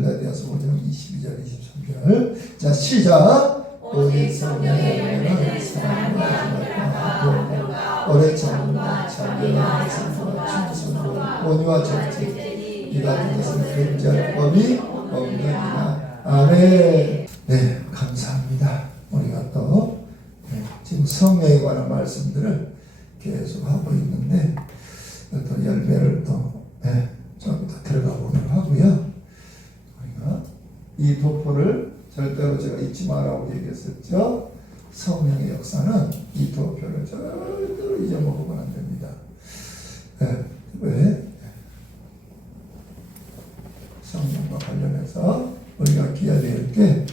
갈라디아서 5장 22절 23절. 자 시작. 오직 성령의 열매는 사랑과 함께함과 평가 오래 참음과 자비와 참소와 청소와 온유와 절제 이 같은 것은 근절 법이 없느니라. 아멘. 네 감사합니다. 우리가 또 네, 지금 성령에 관한 말씀들을 계속 하고 있는데 또 열매를 또좀 더 들어가 보도록 하고요 이 도포를 절대로 제가 잊지 말라고 얘기했었죠? 성령의 역사는 이 도표를 절대로 잊어먹으면 안 됩니다. 네, 왜? 성령과 관련해서 우리가 기억해야 될 게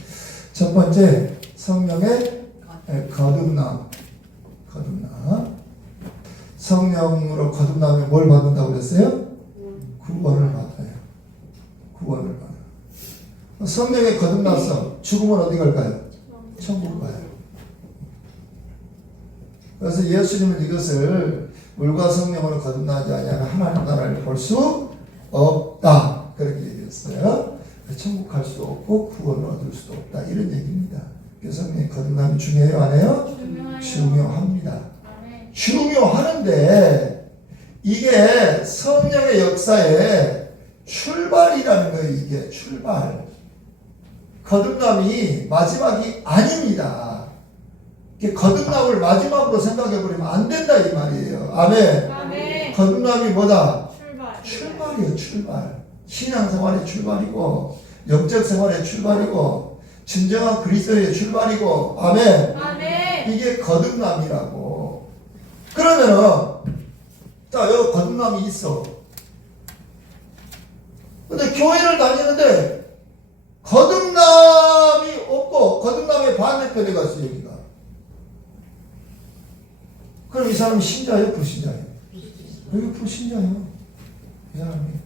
첫 번째 성령의 거듭남 거듭남. 성령으로 거듭나면 뭘 받는다고 그랬어요? 구원을 받아요 구원을 받아요 성령에 거듭나서 죽으면 어디 갈까요? 천국 가요 그래서 예수님은 이것을 물과 성령으로 거듭나지 아니하면 하나님 나라를 볼 수 없다 그렇게 얘기했어요. 천국 갈 수도 없고 구원을 얻을 수도 없다 이런 얘기입니다. 그래서 성령의 거듭남이 중요해요 안 해요? 중요합니다. 중요하는데 이게 성령의 역사의 출발이라는 거예요 이게 출발 거듭남이 마지막이 아닙니다. 거듭남을 마지막으로 생각해버리면 안 된다 이 말이에요. 아멘. 아멘. 거듭남이 뭐다? 출발. 출발이에요, 출발. 신앙생활의 출발이고, 영적 생활의 출발이고, 진정한 그리스도의 출발이고, 아멘. 아멘. 이게 거듭남이라고. 그러면은, 자, 여기 거듭남이 있어. 근데 교회를 다니는데, 거듭남이 없고, 거듭남의 반대편에 갔어, 여기가. 그럼 이 사람이 신자예요, 불신자예요? 여기 불신자예요. 이 사람이.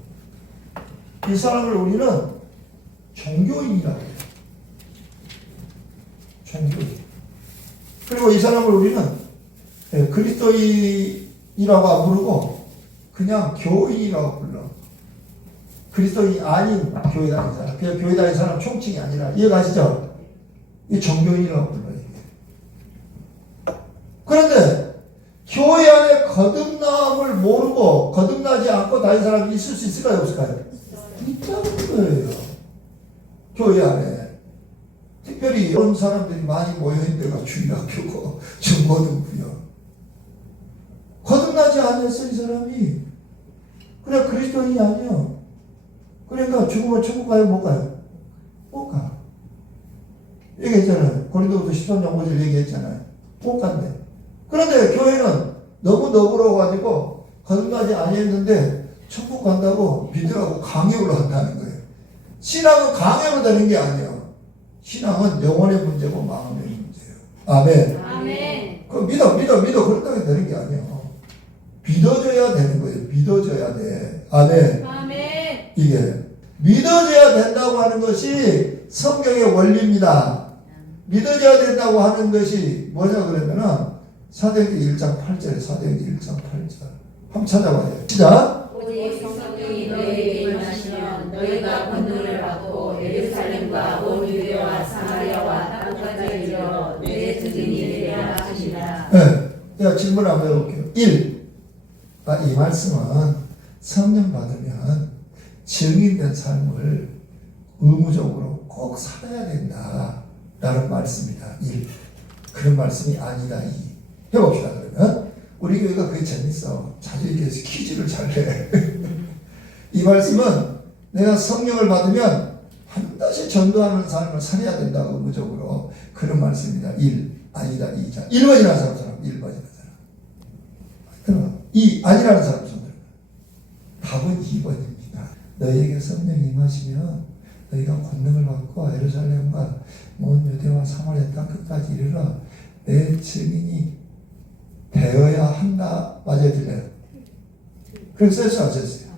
이 사람을 우리는 종교인이라고 해요. 종교인. 그리고 이 사람을 우리는 예, 그리스도인이라고 안 부르고 그냥 교인이라고 불러. 그리스도인이 아닌 교회 다니는 사람. 그냥 교회 다니는 사람 총칭이 아니라 이해가시죠? 이 종교인이라고 불러요. 그런데 교회 안에 거듭남을 모르고 거듭나지 않고 다니는 사람이 있을 수 있을까요? 없을까요? 있다는 거예요. 교회 안에. 특별히 이런 사람들이 많이 모여있는 데가 주일학교고 중고등부요. 거듭나지 않았어 이 사람이. 그래 그리스도인이 아니야. 그러니까 죽으면 천국 가요 못 가요? 못 가. 얘기했잖아요. 고린도서 13장 5절 얘기했잖아요. 못 간대. 그런데 교회는 너무 너그러워가지고 거듭나지 아니했는데 천국 간다고 믿으라고 강요를 한다는 거예요. 신앙은 강요로 되는 게 아니에요. 신앙은 영혼의 문제고 마음의 문제예요. 아멘. 아멘. 그 믿어, 믿어, 믿어. 그렇다고 되는 게 아니에요. 믿어줘야 되는 거예요. 믿어줘야 돼. 아멘. 아멘. 이게 믿어줘야 된다고 하는 것이 성경의 원리입니다. 믿어줘야 된다고 하는 것이 뭐냐 그러면은 사도행전 1장 8절에 사도행전 1장 8절 한번 찾아봐요. 시작. 오직 성령이 너희에게 임하시면 너희가 권능을 받고 예루살렘과 온 유대와 사마리아와 땅까지 이르러 내 증인이 되리라 하시니라. 네. 제가 질문 한번 해볼게요. 1. 아, 이 말씀은 성령 받으면 증인된 삶을 의무적으로 꼭 살아야 된다. 라는 말씀이다. 1. 그런 말씀이 아니다. 2. 해봅시다, 그러면. 우리 교회가 그게 재밌어. 자주 얘기해서 퀴즈를 잘 해. 이 말씀은 내가 성령을 받으면 반드시 전도하는 삶을 살아야 된다고 의무적으로 그런 말씀입니다. 1. 아니다. 2 자. 1번이라는 사람, 사람. 1번이라는 사람. 그럼 2. 아니라는 사람 손들. 답은 2번입니다. 너희에게 성령이 임하시면 너희가 권능을 받고 예루살렘과 온 유대와 사마리아 땅 끝까지 이르러 내 증인이 되어야 한다. 맞아요, 들려요? 그렇게 썼어요, 안 썼어요?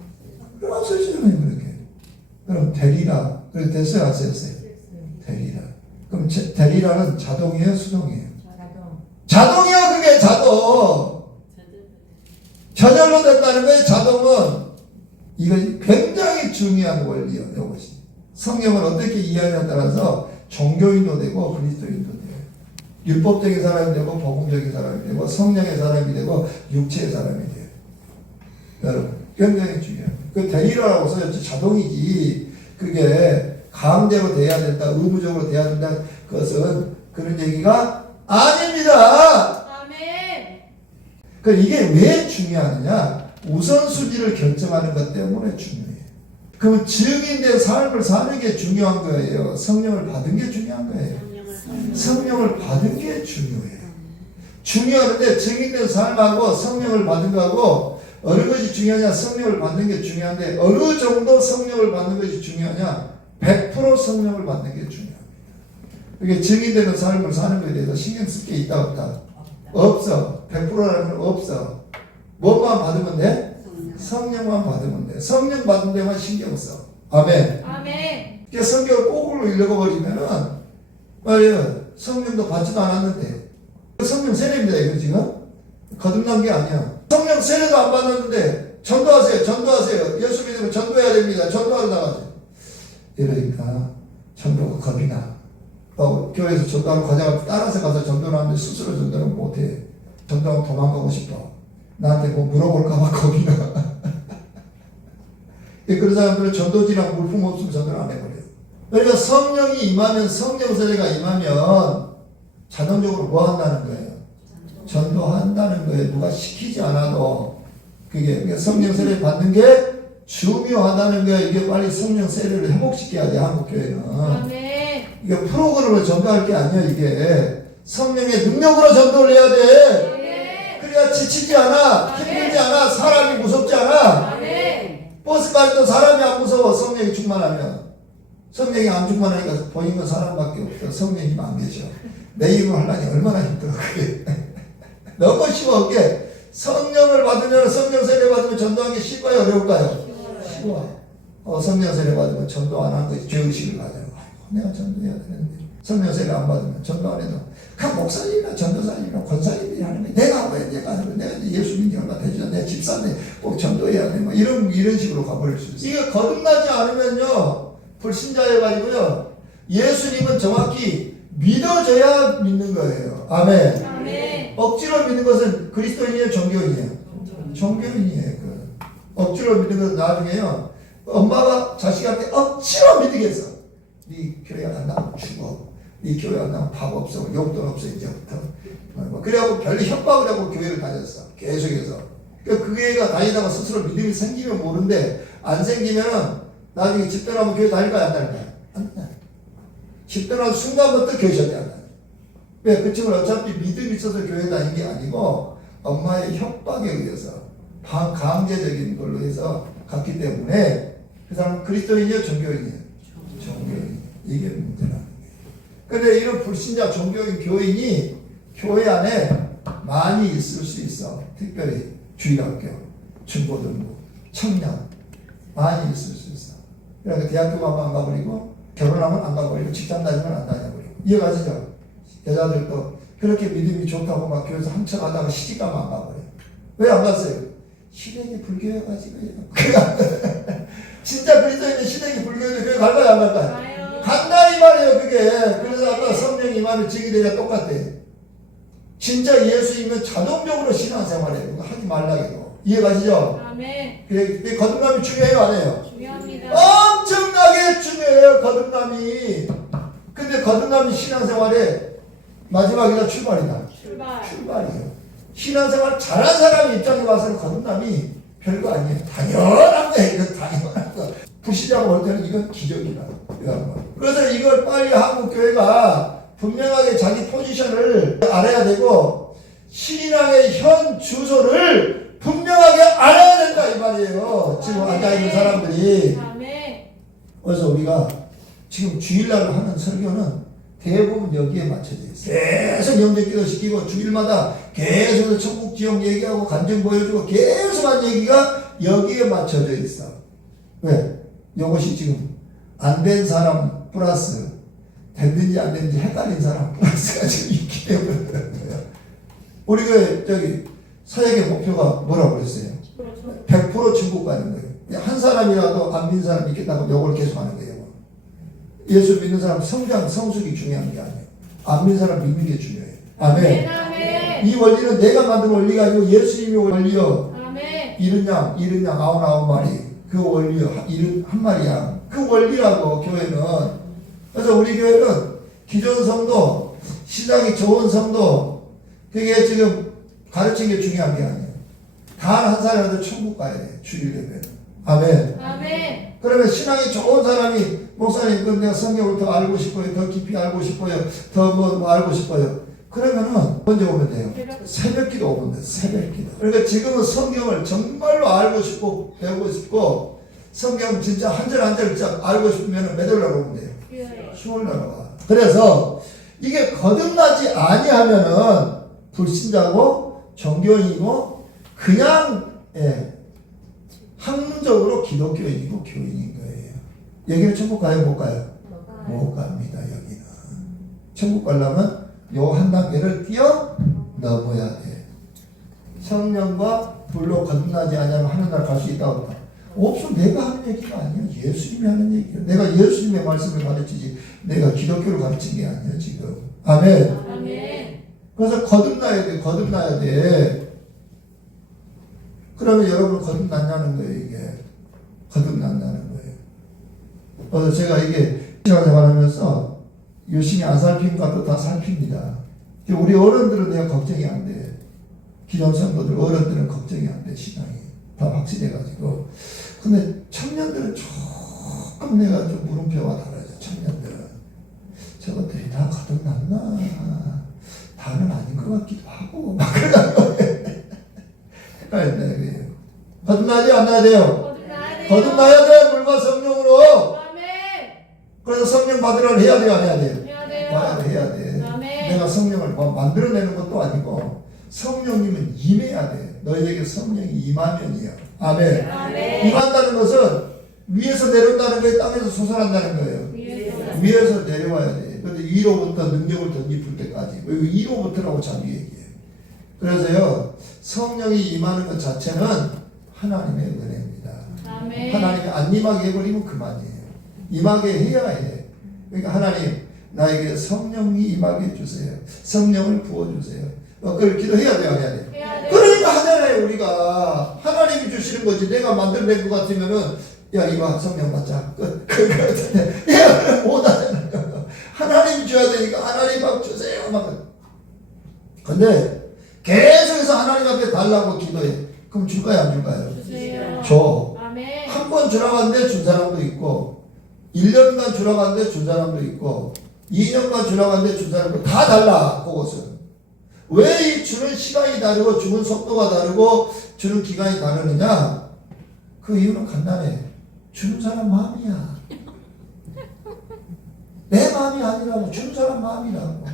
그럼 안 썼잖아요, 그렇게. 그럼 되리라. 그렇게 됐어요, 안 썼어요? 되리라. 그럼 제- 되리라는 자동이에요, 수동이에요? 자동이야, 그게 자동. 저절로 된다는 거예요, 자동은. 이것이 굉장히 중요한 원리예요, 이것이. 성령을 어떻게 이해하냐에 따라서 종교인도 되고 그리스도인도 돼요. 율법적인 사람이 되고 복음적인 사람이 되고 성령의 사람이 되고 육체의 사람이 돼요. 여러분 굉장히 중요해요. 그 대리라고 써졌지 자동이지 그게 강제로 돼야 된다 의무적으로 돼야 된다 그것은 그런 얘기가 아닙니다. 아멘. 그 이게 왜 중요하느냐? 우선순위를 결정하는 것 때문에 중요해요. 그러면 증인된 삶을 사는 게 중요한 거예요. 성령을 받은 게 중요한 거예요. 성령을 받은 게 중요해요. 중요한데 증인된 삶하고 성령을 받은 거하고 어느 것이 중요하냐? 성령을 받는 게 중요한데 어느 정도 성령을 받는 것이 중요하냐? 100% 성령을 받는 게 중요합니다. 이게 증인되는 삶을 사는 것에 대해서 신경 쓸 게 있다 없다? 없어. 100%라는 건 없어. 뭐만 받으면 돼? 성령만 받으면 돼. 성령 받은 데만 신경 써. 아멘. 아멘. 이게 성경을 거꾸로 읽어버리면은 말이에요. 성령도 받지도 않았는데 성령 세례입니다. 이거 지금 거듭난 게 아니야. 성령 세례도 안 받았는데 전도하세요. 전도하세요. 예수 믿으면 전도해야 됩니다. 전도하러 나가세요. 이러니까 전도가 겁이 나. 어, 교회에서 전도하러 가자고 따라서 가서 전도를 하는데 스스로 전도는 못해. 전도하면 도망가고 싶어. 나한테 뭐 물어볼까봐 겁이 나. 예, 그런 사람들은 전도지랑 물품 없으면 전도를 안 해버려요. 그러니까 성령이 임하면 성령 세례가 임하면 자동적으로 뭐 한다는 거예요? 전도한다는 거예요. 누가 시키지 않아도 그게 그러니까 성령 세례 받는 게 중요하다는 거예요. 이게 빨리 성령 세례를 회복시켜야 돼 한국 교회는. 아멘. 이게 프로그램으로 전도할 게 아니야 이게 성령의 능력으로 전도를 해야 돼. 그래야 지치지 않아, 힘들지 않아, 사람이 무섭지 않아. 버스 갈때 사람이 안 무서워 성령이 충만하면. 성령이 안 충만하니까 보이는 건 사람밖에 없어. 성령이 안 계셔. 내 입으로 하려니 얼마나 힘들어 그게. 너무 쉬워 그게. 성령을 받으면 성령 세례 받으면 전도하기 쉬워요 어려울까요? 쉬워. 어, 성령 세례 받으면 전도 안 한 거지. 죄의식을 아이고. 내가 전도해야 되는데 성령 세례 안 받으면 전도 안 해도 그 목사님이나 전도사님이나 권사님들이 하는 거 내가 왜 내가 하는 거 내가 예수 믿는 지 얼마 되죠 내 집사인데 꼭 전도해야 돼. 뭐 이런 이런 식으로 가버릴 수 있어요. 이게 거듭나지 않으면요 불신자여 가지고요 예수님은 정확히 믿어져야 믿는 거예요. 아멘. 아멘. 억지로 믿는 것은 그리스도인이에요, 종교인이에요. 종교인이에요. 그 억지로 믿는 것은 나중에요 엄마가 자식한테 억지로 믿게 어네 교회 안 나면 죽어. 네 교회 안 나면 밥 없어. 용돈 없어 이제부터. 뭐 그래갖고 별로 협박을 하고 교회를 다녔어. 계속해서. 그러니까 그 애가 다니다가 스스로 믿음이 생기면 모르는데 안 생기면은 나중에 집단하면 교회 다닐까요 안 다닐까요? 안 다녀. 집단하는 순간부터 교회 절대 안 다녀. 왜? 그 친구는 어차피 믿음이 있어서 교회 다닌 게 아니고 엄마의 협박에 의해서 반강제적인 걸로 해서 갔기 때문에 그 사람은 그리스도인이에요 종교인이에요? 종교인. 이게 거예요. 근데 이런 불신자 종교인 교인이 교회 안에 많이 있을 수 있어. 특별히 주일학교, 중고등부, 청년 많이 있을 수 있어. 그러니까 대학교 가면 안 가버리고 결혼하면 안 가버리고 직장 다니면 안 다녀버리고 이해가시죠? 여자들도 그렇게 믿음이 좋다고 막 교회에서 한참 하다가 시집가면 안 가버려. 왜 안 갔어요? 시댁이 불교여가지고요. 진짜 그리스도인의 시댁이 불교인데 교회 갈까요 안 갈까요? 간다 이 말이에요 그게 그래서 아까 성령 임하면 증이 되냐 똑같대 진짜 예수이면 자동적으로 신앙생활해 그거 하지 말라 이거 이해가시죠? 아멘. 그래 그게 거듭남이 중요해요 안 해요? 중요합니다. 엄청나게 중요해요 거듭남이 근데 거듭남이 신앙생활의 마지막이다 출발이다 출발. 출발이에요 신앙생활 잘한 사람 입장에 봐서는 거듭남이 별거 아니에요 당연한 거예요 이건 당연 불신자가 볼 때는 이건 기적이다. 그래서 이걸 빨리 한국 교회가 분명하게 자기 포지션을 알아야 되고 신앙의 현 주소를 분명하게 알아야 된다 이 말이에요. 지금 앉아 있는 사람들이. 그래서 우리가 지금 주일날 하는 설교는 대부분 여기에 맞춰져 있어요. 계속 영적기도 시키고 주일마다 계속 천국 지역 얘기하고 간증 보여주고 계속 한 얘기가 여기에 맞춰져 있어. 왜? 이것이 지금 안 된 사람 플러스 됐는지 안 됐는지 헷갈린 사람 플러스가 지금 있기 때문에. 우리 그 저기 사역의 목표가 뭐라고 그랬어요? 그렇죠. 100% 중국 가는 거예요. 한 사람이라도 안 믿는 사람 있겠다고 욕을 계속 하는 거예요. 예수 믿는 사람 성장, 성숙이 중요한 게 아니에요. 안 믿는 사람 믿는 게 중요해요. 아멘. 아멘. 이 원리는 내가 만든 원리가 아니고 예수님이 원리요. 아멘. 이른 양, 이른 양 아홉 아홉 마리. 그 원리요. 한- 이른 한 양. 그 원리라고 교회는. 그래서 우리 교회는 기존 성도, 신앙이 좋은 성도, 그게 지금 가르치는 게 중요한 게 아니에요. 단 한 사람이라도 천국 가야 돼. 주일 예배는. 아멘. 아멘. 그러면 신앙이 좋은 사람이 목사님 그 내가 성경을 더 알고 싶어요 더 깊이 알고 싶어요 더뭐 뭐 알고 싶어요 그러면은 언제 오면 돼요 새벽 기도 오면 돼요 새벽 기도 그러니까 지금은 성경을 정말로 알고 싶고 배우고 싶고 성경 진짜 한 절 한 절 진짜 알고 싶으면 몇월 날 오면 돼요 수월 날 와. 그래서 이게 거듭나지 아니하면은 불신자고 종교인이고 그냥 예, 학문적으로 기독교인이고 교인인 거예요. 여기는 천국 가요 못 가요? 못 갑니다 여기는. 천국 가려면 요 한 단계를 뛰어 넘어야 돼. 성령과 불로 거듭나지 않으면 하늘나라 갈 수 있다고 봐. 없어 내가 하는 얘기가 아니야 예수님이 하는 얘기야 내가 예수님의 말씀을 가르치지 내가 기독교를 가르친 게 아니야 지금 아멘 아멘. 그래서 거듭나야 돼, 거듭나야 돼. 그러면 여러분 거듭난다는 거예요, 이게. 거듭난다는 거예요. 그래서 제가 이게 시간 생활하면서 유심히 안 살핀 것도 다 살핍니다. 우리 어른들은 내가 걱정이 안 돼. 기존 성도들, 어른들은 걱정이 안 돼, 신앙이. 다 확실해가지고. 근데 청년들은 조금 내가 좀 물음표가 달라져, 청년들은. 저것들이 다 거듭났나? 다는 아닌 것 같기도 하고 막 그러는 헷갈린다 이거예요. 거듭나지. 거듭나야 돼요. 거듭나야 돼 물과 성령으로. 그래서 성령 받으려 해야 돼요, 안 해야 돼요? 해야 돼요. 돼, 해야 돼. 아멘. 내가 성령을 뭐 만들어내는 것도 아니고 성령님은 임해야 돼. 너희에게 성령이 임하면이야. 아멘. 아멘. 임한다는 것은 위에서 내려온다는 거예요, 땅에서 솟아난다는 거예요. 위에서. 위에서 내려와야 돼. 근데 위로부터 능력을 덧입을 때까지. 왜 위로부터라고 자주 얘기해. 그래서요, 성령이 임하는 것 자체는 하나님의 은혜입니다. 아멘. 하나님이 안 임하게 해버리면 그만이에요. 임하게 해야 해. 그러니까 하나님, 나에게 성령이 임하게 해주세요. 성령을 부어주세요. 어, 그걸 기도해야 돼요, 안 해야 돼요? 해야. 그러니까 하잖아요, 우리가. 하나님이 주시는 거지. 내가 만들어낸 것 같으면은, 야, 이거 성령 받자. 끝. 같은데. 야, 못 하잖아요. 하나님이 줘야 되니까 하나님 막 주세요. 막. 근데 계속해서 하나님 앞에 달라고 기도해. 그럼 줄까요, 안 줄까요? 주세요. 줘. 아멘. 한번 주라고 하는데 준 사람도 있고, 1년간 주라고 하는데 준 사람도 있고, 2년간 주라고 하는데 준 사람도 다 달라, 그것은. 왜 이 주는 시간이 다르고, 주는 속도가 다르고, 주는 기간이 다르느냐? 그 이유는 간단해. 주는 사람 마음이야. 내 마음이 아니라고, 주는 사람 마음이라고.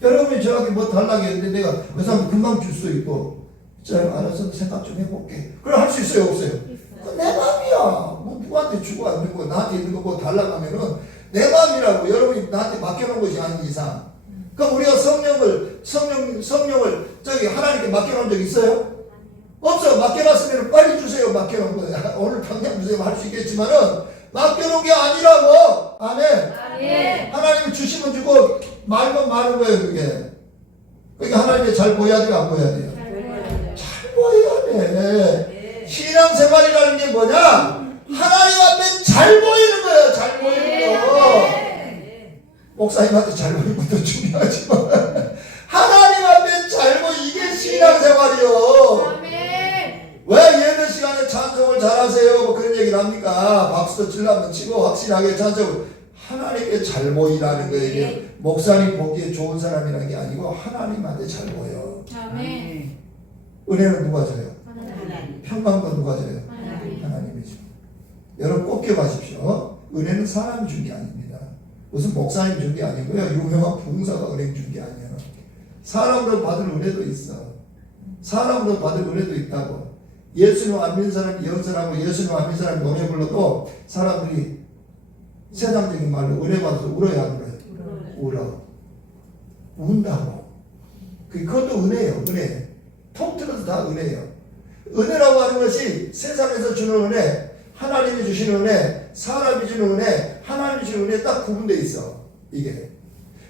여러분이 저에게 뭐 달라고 했는데 내가 그 사람 금방 줄 수 있고, 자, 알아서 생각 좀 해볼게. 그럼 할 수 있어요, 없어요? 내 마음이야. 뭐 누구한테 주고 안 주고 나한테 있는 거뭐 달라고 하면은 내 마음이라고 여러분이 나한테 맡겨놓은 것이 아닌 이상. 그럼 우리가 성령을 성령 성령을 저기 하나님께 맡겨놓은 적 있어요? 없어요. 맡겨놨으면 빨리 주세요. 맡겨놓은 거 오늘 당장 주세요. 할 수 있겠지만은 맡겨놓은 게 아니라고. 아멘. 아멘. 하나님이 주시면 주고 말면 마는 거예요. 그게. 그러니까 하나님이 잘 보여야 돼요. 안 보여야 돼요. 잘 보여야 돼요. 잘 보여야 돼. 신앙생활이라는 게 뭐냐? 하나님 앞에 잘 보이는 거예요. 잘 보이는 거. 목사님한테 잘 보이는 것도 중요하지만 하나님 앞에 잘 보이 이게 신앙생활이요. 왜 예배 시간에 찬송을 잘하세요? 뭐 그런 얘기를 합니까? 박수도 칠라면 치고 확실하게 찬송을 하나님께 잘 보이라는 거예요. 이게 목사님 보기에 좋은 사람이라는 게 아니고 하나님한테 잘 보여. 아멘. 은혜는 누가 줘요? 평강도 누가 줘요? 하나님. 하나님이죠. 여러분 꼭 기억하십시오. 은혜는 사람이 준게 아닙니다. 무슨 목사님 준 게 아니고요. 유명한 부흥사가 은혜 준게 아니에요. 사람으로 받을 은혜도 있어. 사람으로 받을 은혜도 있다고. 예수님 안 믿는 사람이 연설하고 예수님 안 믿는 사람이 노래 불러도 사람들이 세상적인 말로 은혜 받아서 울어야 안 울어요? 울어. 운다고. 그- 그것도 은혜예요. 은혜. 통틀어서 다 은혜예요. 은혜라고 하는 것이 세상에서 주는 은혜, 하나님이 주시는 은혜, 사람이 주는 은혜, 하나님 하나님 주신 은혜 딱 구분돼 있어. 이게.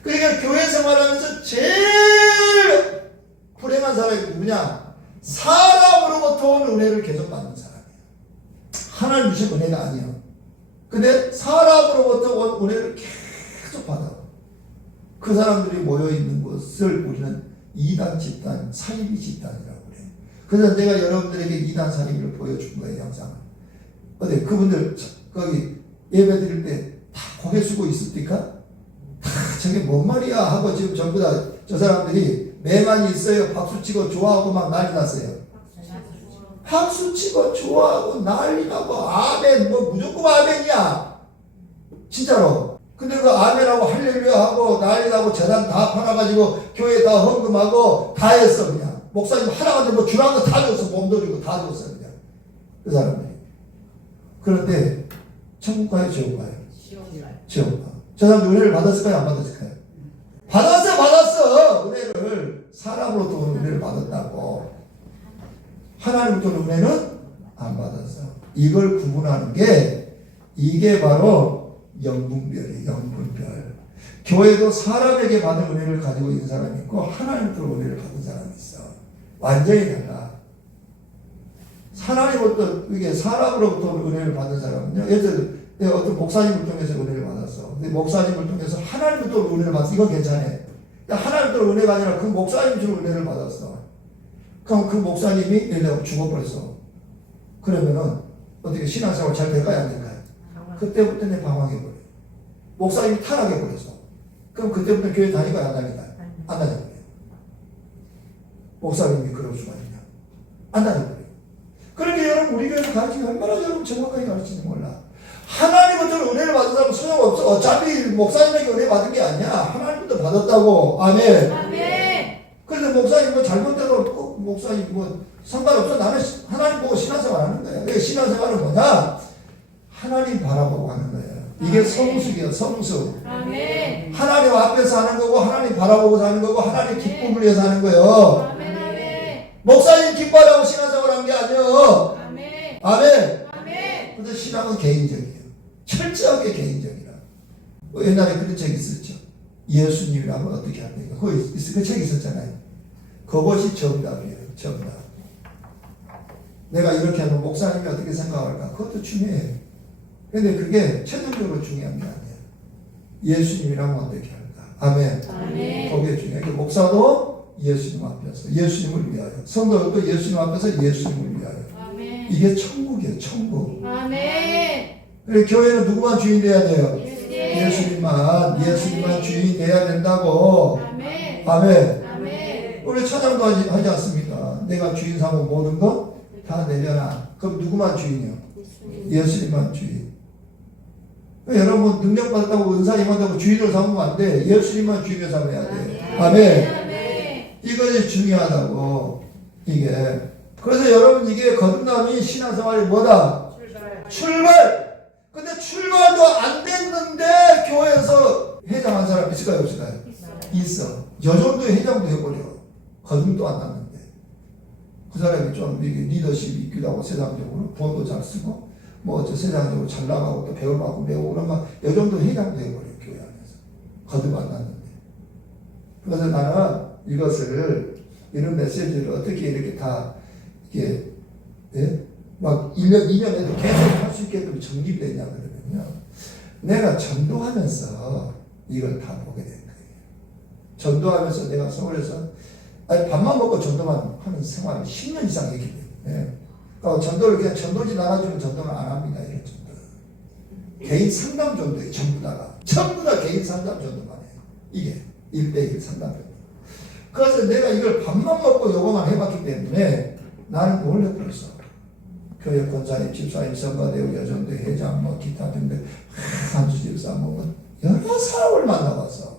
그러니까 교회 생활하면서 제일 불행한 사람이 누구냐? 사람으로부터 온 은혜를 계속 받는 사람이에요. 하나님 주신 은혜가 아니에요. 근데 사람으로부터 온 은혜를 계속 받아. 그 사람들이 모여 있는 것을 우리는 이단 집단, 사이비 집단이라고 그래서 내가 여러분들에게 이단 사이비를 보여준 거예요, 영상을. 어때? 그분들 거기 예배 드릴 때 다 고개 숙고 있습니까? 다 저게 뭔 말이야 하고 지금 전부 다 저 사람들이 매만이 있어요. 박수 치고 좋아하고 막 난리 났어요. 박수 치고 좋아하고 난리 나고 아멘 뭐 무조건 아멘이야. 진짜로. 근데 그 아멘하고 할렐루야 하고 난리 나고 재단 다 팔아가지고 교회 다 헌금하고 다 했어 그냥. 목사님 하나가 뭐 주라는 거다 줬어. 몸도 주고 다 줬어 그냥. 그 사람들이. 그런데 천국 가요 지옥 가요? 지옥 가. 저 사람들 은혜를 받았을까요 안 받았을까요? 받았어 받았어 은혜를 사람으로부터 온 은혜를 받았다고 하나님부터 온 은혜는 안 받았어 이걸 구분하는 게 이게 바로 영분별이에요 영분별 교회도 사람에게 받은 은혜를 가지고 있는 사람이 있고 하나님부터 온 은혜를 받은 사람이 있어 완전히 달라 하나님부터 이게 사람으로부터 온 은혜를 받은 사람은요 예를 내가 어떤 목사님을 통해서 은혜를 받았어. 근데 목사님을 통해서 하나님부터 은혜를 받았어. 이건 괜찮아. 하나님부터 은혜가 아니라 그 목사님 주로 은혜를 받았어. 그럼 그 목사님이 들어 죽어버렸어. 그러면은 어떻게 신앙생활 잘 될까요? 안 될까요? 그때부터 내 방황해버려. 목사님이 타락해버렸어. 그럼 그때부터 교회 다니까요? 안 다니까요? 안 다녀버려. 목사님이 그럴 수가 있냐? 안 다녀버려. 그러니까 여러분 우리 교회에서 가르치기 얼마나 여러분 정확하게 가르치는지 몰라. 하나님부터 은혜를 받은 사람은 소용없어. 어차피 목사님에게 은혜 받은 게 아니야. 하나님부터 받았다고. 아멘. 아멘. 그런데 목사님 뭐 잘못돼도 꼭 목사님 뭐 상관없어. 나는 시- 하나님 보고 신앙생활 하는 거야. 그 신앙생활은 뭐냐? 하나님 바라보고 하는 거예요. 이게. 성숙이야, 성숙. 아멘. 하나님 앞에서 하는 거고, 하나님 바라보고 사는 거고, 하나님 기쁨을 위해서 하는 거예요. 목사님 기뻐하라고 신앙생활 한게 아니에요. 아멘. 아멘. 아멘. 근데 신앙은 개인적이에요. 철저하게 개인적이라. 뭐 옛날에 그런 책 있었죠. 예수님이라면 어떻게 합니까? 그거 있, 그책 있었잖아요. 그것이 정답이에요. 정답. 내가 이렇게 하면 목사님이 어떻게 생각할까? 그것도 중요해요. 근데 그게 최종적으로 중요한 게 아니에요. 예수님이라면 어떻게 할까? 아멘. 아멘. 그게 중요해요. 그 목사도 예수님 앞에서, 예수님을 위하여. 성도도 예수님 앞에서 예수님을 위하여. 아멘. 이게 천국이에요. 천국. 아멘. 그래 교회는 누구만 주인 돼야 돼요? 예수님. 예수님만 예수님만 주인 돼야 된다고. 아멘. 아멘. 아멘. 우리 찬양도 하지, 하지 않습니까? 내가 주인 삼은 모든 것다 내려놔. 그럼 누구만 주인이요? 예수님 만 주인. 여러분 능력 받았다고 은사 임한다고 주인을 삼으면 안 돼. 예수님만 주인을 삼아야 돼. 아멘. 아멘. 이것이 중요하다고 이게. 그래서 여러분 이게 거듭남이 신앙생활이 뭐다? 출발. 근데 출발도 안 됐는데 교회에서 회장한 사람 있을까요 없을까요? 있어. 여전도 회장도 해버려. 거듭도 안 났는데. 그 사람이 좀 이게 리더십이 있기도 하고 세상적으로 돈도 잘 쓰고 뭐 어째 세상적으로 잘 나가고 또 만큼 배우고 그러면 여전도 회장도 해버려 교회 안에서. 거듭 안 났는데. 그래서 나는 이것을 이런 메시지를 어떻게 이렇게 다 이게 예? 막 1년, 2년 해도 계속 할 수 있게끔 정립되냐 그러면요. 내가 전도하면서 이걸 다 보게 된 거예요. 전도하면서 내가 서울에서 아니 밥만 먹고 전도만 하는 생활을 10년 이상 했기 때문에 그러니까 전도를 그냥 전도지 나눠주는 전도는 안 합니다. 이런 전도. 개인 상담 전도에 전부 다가 전부 다 개인 상담 전도만 해요. 이게 1대1 상담 전도. 그래서 내가 이걸 밥만 먹고 요거만 해봤기 때문에 나는 원래 그랬어. 교회 권사님, 집사님, 선거대우, 여전대 회장, 뭐 기타 등등 한수 집사 뭐 여러 사람을 만나봤어.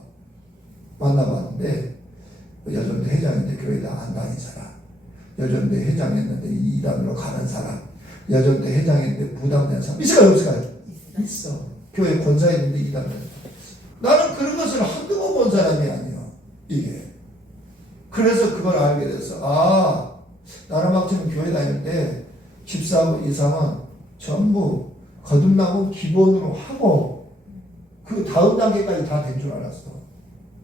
만나봤는데 그 여전대 회장인데 교회 다안 다닌 사람, 여전대 회장했는데 이단으로 가는 사람, 여전대 회장했는데 부담된 사람 있을까요 없을까요? 있어. 교회 권사했는데 이단으로 나는 그런 것을 한두 번 본 사람이 아니에요. 이게. 그래서 그걸 알게 됐어. 아, 막지금 교회 다닐 때 집사하고 이사는 전부 거듭나고 기본으로 하고 그 다음 단계까지 다 된 줄 알았어.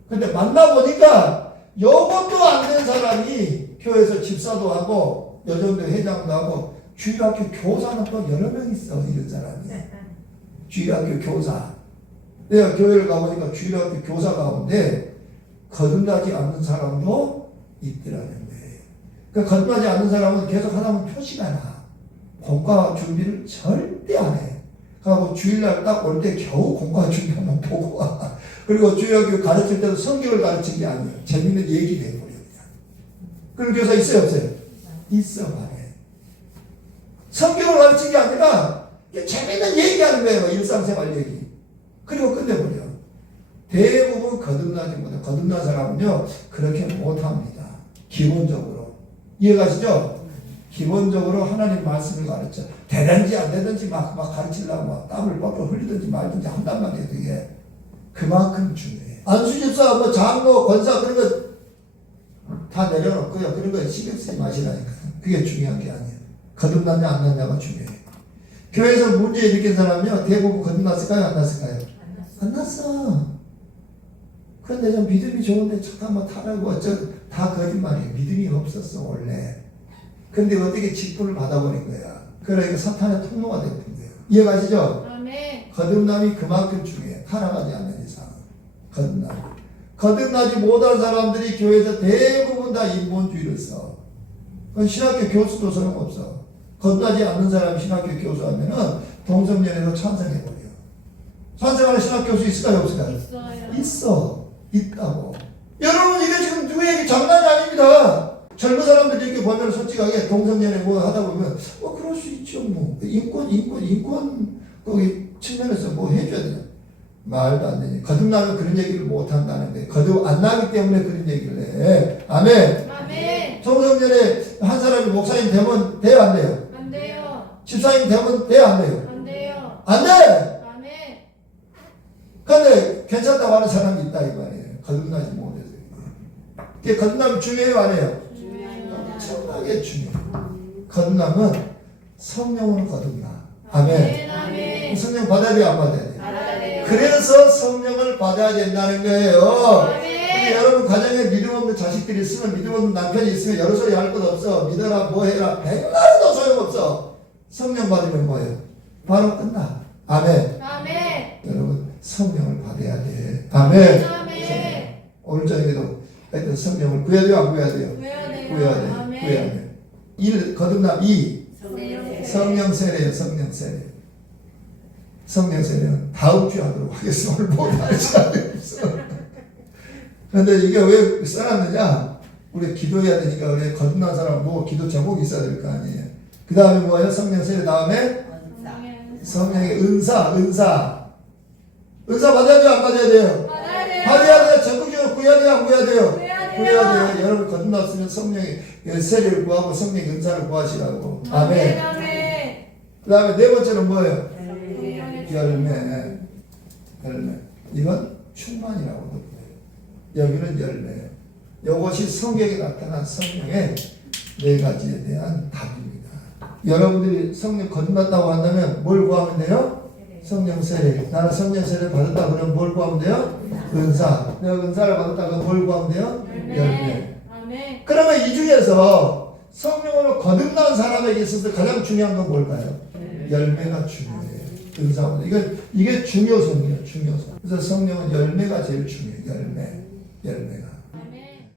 근데 만나보니까 요것도 안 된 사람이 교회에서 집사도 하고 여전도 회장도 하고 주일학교 교사는 또 여러 명 있어 이런 사람이 주일학교 교사 내가 교회를 가보니까 주일학교 교사 가운데 거듭나지 않는 사람도 있더라는 거예요 그러니까 거듭나지 않는 사람은 계속 보면 표시가 나 공과 준비를 절대 안 해. 하고 주일날 딱 올 때 겨우 공과 준비하면 보고 와. 그리고 주일학교 가르칠 때도 성경을 가르친 게 아니에요. 재밌는 얘기 그냥. 그런 교사 있어요 없어요? 있어 말해 성경을 가르친 게 아니라 재밌는 얘기하는 거예요 일상생활 얘기. 그리고 끝내버려 대부분 거듭나지 못해 거듭난 사람은요 그렇게 못합니다. 기본적으로. 이해가시죠? 기본적으로 하나님 말씀을 가르쳐. 되든지 안 되든지 막, 막 가르치려고 막 땀을 뻘뻘 흘리든지 말든지 한단 말이에요 그게 그만큼 중요해. 안수집사 뭐 장로 권사 그런 거 다 내려놓고요. 그런 거 신경 쓰지 마시라니까. 그게 중요한 게 아니에요. 거듭났냐 안 났냐가 중요해. 교회에서 문제 일으킨 사람이요. 대부분 거듭났을까요? 안 났을까요? 안 났어 그런데 좀 믿음이 좋은데 잠깐만 타라고 어쩌 다 거짓말이에요 믿음이 없었어 원래 근데 어떻게 직분을 받아버린 거야. 그러니까 사탄의 통로가 되는 거예요. 이해가시죠? 거듭남이 그만큼 중요해. 타락하지 않는 이상. 거듭남. 거듭나지 못한 사람들이 교회에서 대부분 다 인본주의를 써. 신학교 교수도 소용없어. 거듭나지 않는 사람이 신학교 교수하면은 동성연애로 찬성해버려. 찬성하는 신학 교수 있을까요? 없을까요? 있어요. 있어. 있다고. 여러분, 이게 지금 누구 얘기 장난이 아닙니다. 젊은 사람들 이렇게 보면 솔직하게 동성연애 뭐 하다 보면, 어, 그럴 수 있죠. 뭐. 인권, 인권, 인권, 거기 측면에서 뭐 해줘야 되냐. 말도 안 되지. 거듭나면 그런 얘기를 못 한다는데, 거듭 안 나기 때문에 그런 얘기를 해. 아멘. 아멘. 동성연애 한 사람이 목사님 되면 돼요, 안 돼요? 안 돼요. 집사님 되면 돼요, 안 돼요? 안 돼요. 안 돼! 아멘. 근데 괜찮다고 하는 사람이 있다, 이 말이에요. 거듭나지 못해서. 이게 거듭남이 중요해요, 안 해요? 엄청나게 중요해. 거듭남은 성령으로 거듭나. 아멘. 아멘. 성령 받아야 돼요, 안 받아야 돼요? 받아야 돼요. 그래서 성령을 받아야 된다는 거예요. 근데. 여러분 가정에 믿음 없는 자식들이 있으면 믿음 없는 남편이 있으면 여러 소리 할 것 없어. 믿어라 뭐 해라 백날도 소용없어. 성령 받으면 뭐예요? 바로 끝나. 아멘. 아멘. 여러분 성령을 받아야 돼. 아멘. 아멘. 오늘 저녁에도 하여튼 성령을 구해야 돼요, 안 구해야 돼요? 구해야 돼요. 구해야 돼. 아멘. 구해야 돼. 일 거듭남 이 성령 성령 세례예요, 성령 세례. 성령 세례는 다음 주에 하도록 하겠습니다. 오늘 못 하지 않겠어. 그런데 이게 왜 써놨느냐? 우리 기도해야 되니까 우리 거듭난 사람 뭐 기도 제목이 있어야 될 거 아니에요. 그 다음에 뭐예요? 성령 세례 다음에 성령의 은사, 은사. 은사 받아야 돼요, 안 받아야 돼요? 받아야 돼요. 받아야 돼요. 구해야 돼요, 안 구해야 돼요? 구해야 돼요. 여러분 거듭났으면 성령의 세례를 구하고 성령의 은사를 구하시라고. 아멘. 그 다음에 네 번째는 뭐예요? 열매. 열매. 이건 충만이라고 그래요. 여기는 열매예요. 이것이 성경에 나타난 성령의 네 가지에 대한 답입니다. 여러분들이 성령 거듭났다고 한다면 뭘 구하면 돼요? 성령 세례. 나는 성령 세례 받았다 그러면 뭘 구하면 돼요? 은사. 내가 은사를 받았다 그러면 뭘 구하면 돼요? 열매. 아멘. 그러면 이 중에서 성령으로 거듭난 사람에게 있어서 가장 중요한 건 뭘까요? 열매가 중요해요. 은사보다. 이건, 이게 중요성이에요, 중요성. 그래서 성령은 열매가 제일 중요해요, 열매.